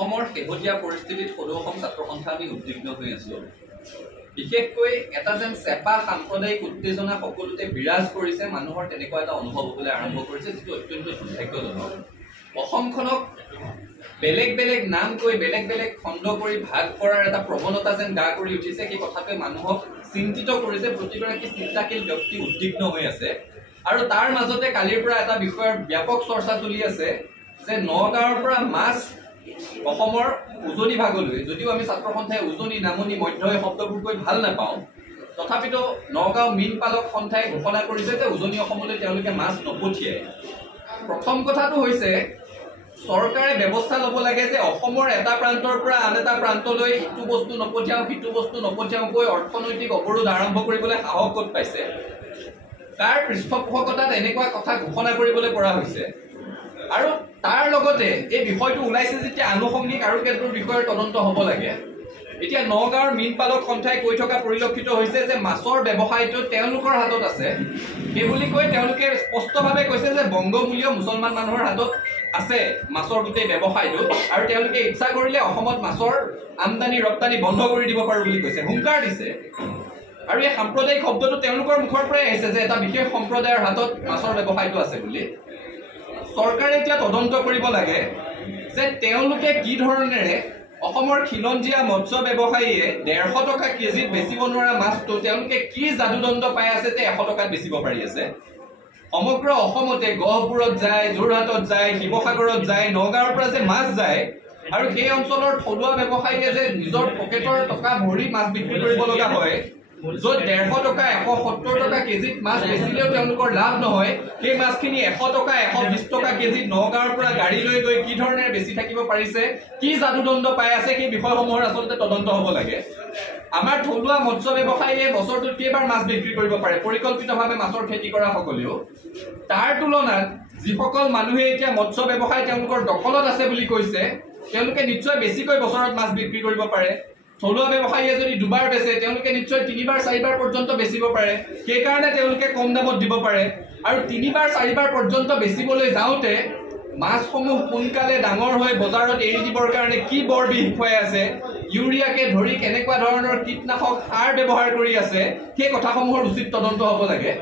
অসমৰ শেহতীয়া পৰিস্থিতিত সদৌ অসম ছাত্ৰ সন্থা আমি উদ্বিগ্ন হৈ আছো। বিশেষকৈ এটা যেন চেপা সাম্প্ৰদায়িক উত্তেজনা সকলোতে বিৰাজ কৰিছে, মানুহৰ তেনেকুৱা এটা অনুভৱ হ'বলৈ আৰম্ভ কৰিছে, যিটো অত্যন্ত দুৰ্ভাগ্যজনক। অসমখনক বেলেগ বেলেগ নাম কৈ বেলেগ বেলেগ খণ্ড কৰি ভাগ কৰাৰ এটা প্ৰৱণতা যেন গা কৰি উঠিছে। সেই কথাটোৱে মানুহক চিন্তিত কৰিছে, প্ৰতিগৰাকী চিন্তাশীল ব্যক্তি উদ্বিগ্ন হৈ আছে। আৰু তাৰ মাজতে কালিৰ পৰা এটা বিষয়ৰ ব্যাপক চৰ্চা চলি আছে যে নগাঁৱৰ পৰা মাছ অসমৰ উজনি ভাগলৈ, যদিও আমি ছাত্ৰ সন্থাই উজনি নামনি মধ্য এই শব্দবোৰ কৈ ভাল নাপাওঁ, তথাপিতো নগাঁও মীন পালক সন্থাই ঘোষণা কৰিছে যে উজনি অসমলৈ তেওঁলোকে মাছ নপঠিয়ায়। প্ৰথম কথাটো হৈছে চৰকাৰে ব্যৱস্থা ল'ব লাগে যে অসমৰ এটা প্ৰান্তৰ পৰা আন এটা প্ৰান্তলৈ ইটো বস্তু নপঠিয়াওঁ সিটো বস্তু নপঠিয়াওঁকৈ অৰ্থনৈতিক অৱৰোধ আৰম্ভ কৰিবলৈ সাহস ক'ত পাইছে। তাৰ পৃষ্ঠপোষকতাত এনেকুৱা কথা ঘোষণা কৰিবলৈ পৰা হৈছে। আৰু তাৰ লগতে এই বিষয়টো ওলাইছে যেতিয়া আনুষংগিক আৰু কেতবোৰ বিষয়ৰ তদন্ত হ'ব লাগে। এতিয়া নগাঁৱৰ মীন পালক সন্থাই কৈ থকা পৰিলক্ষিত হৈছে যে মাছৰ ব্যৱসায়টো তেওঁলোকৰ হাতত আছে। সেইবুলি কৈ তেওঁলোকে স্পষ্টভাৱে কৈছে যে বংগমূলীয় মুছলমান মানুহৰ হাতত আছে মাছৰ গোটেই ব্যৱসায়টো, আৰু তেওঁলোকে ইচ্ছা কৰিলে অসমত মাছৰ আমদানি ৰপ্তানি বন্ধ কৰি দিব পাৰো বুলি কৈছে, হুংকাৰ দিছে। আৰু এই সাম্প্ৰদায়িক শব্দটো তেওঁলোকৰ মুখৰ পৰাই আহিছে যে এটা বিশেষ সম্প্ৰদায়ৰ হাতত মাছৰ ব্যৱসায়টো আছে বুলি। চৰকাৰে এতিয়া তদন্ত কৰিব লাগে যে তেওঁলোকে কি ধৰণেৰে অসমৰ খিলঞ্জীয়া মৎস্য ব্যৱসায়ীয়ে 150 টকা কেজিত বেচিব নোৱাৰা মাছটো তেওঁলোকে কি যাদুদণ্ড পাই আছে যে 100 টকাত বেচিব পাৰি আছে। সমগ্ৰ অসমতে গহপুৰত যায়, যোৰহাটত যায়, শিৱসাগৰত যায়, নগাঁৱৰ পৰা যে মাছ যায়, আৰু সেই অঞ্চলৰ থলুৱা ব্যৱসায়ীয়ে যে নিজৰ পকেটৰ টকা ভৰি মাছ বিক্ৰী কৰিব লগা হয়, য'ত 150 টকা 170 টকা কেজিত মাছ বেচিলেও তেওঁলোকৰ লাভ নহয়, সেই মাছখিনি 100 টকা 120 টকা কেজিত নগাঁৱৰ পৰা গাড়ী লৈ গৈ কি ধৰণেৰে বেচি থাকিব পাৰিছে, কি যাদুদণ্ড পাই আছে, সেই বিষয়সমূহৰ আচলতে তদন্ত হ'ব লাগে। আমাৰ থলুৱা মৎস্য ব্যৱসায়ীয়ে বছৰটোত কেইবাৰ মাছ বিক্ৰী কৰিব পাৰে পৰিকল্পিতভাৱে মাছৰ খেতি কৰা সকলেও। তাৰ তুলনাত যিসকল মানুহে এতিয়া মৎস্য ব্যৱসায় তেওঁলোকৰ দখলত আছে বুলি কৈছে, তেওঁলোকে নিশ্চয় বেছিকৈ বছৰত মাছ বিক্ৰী কৰিব পাৰে। থলুৱা ব্যৱসায়ীয়ে যদি দুবাৰ বেচে তেওঁলোকে নিশ্চয় 3বাৰ 4বাৰ পৰ্যন্ত বেচিব পাৰে, সেইকাৰণে তেওঁলোকে কম দামত দিব পাৰে। আৰু 3বাৰ 4বাৰ পৰ্যন্ত বেচিবলৈ যাওঁতে মাছসমূহ সোনকালে ডাঙৰ হৈ বজাৰত এৰি দিবৰ কাৰণে কি বৰ বিষ খুৱাই আছে, ইউৰিয়াকে ধৰি কেনেকুৱা ধৰণৰ কীটনাশক সাৰ ব্যৱহাৰ কৰি আছে, সেই কথাসমূহৰ উচিত তদন্ত হ'ব লাগে।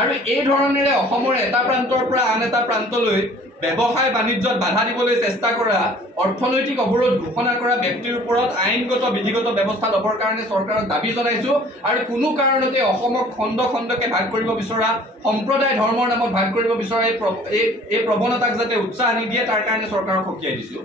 আৰু এই ধৰণেৰে অসমৰ এটা প্ৰান্তৰ পৰা আন এটা প্ৰান্তলৈ ব্যৱসায় বাণিজ্যত বাধা দিবলৈ চেষ্টা কৰা, অৰ্থনৈতিক অৱৰোধ ঘোষণা কৰা ব্যক্তিৰ ওপৰত আইনগত বিধিগত ব্যৱস্থা ল'বৰ কাৰণে চৰকাৰক দাবী জনাইছো। আৰু কোনো কাৰণতে অসমক খণ্ড খণ্ডকে ভাগ কৰিব বিচৰা, সম্প্ৰদায় ধৰ্মৰ নামত ভাগ কৰিব বিচৰা এই প্ৰৱণতাক যাতে উৎসাহ নিদিয়ে তাৰ কাৰণে চৰকাৰক সকীয়াই দিছো।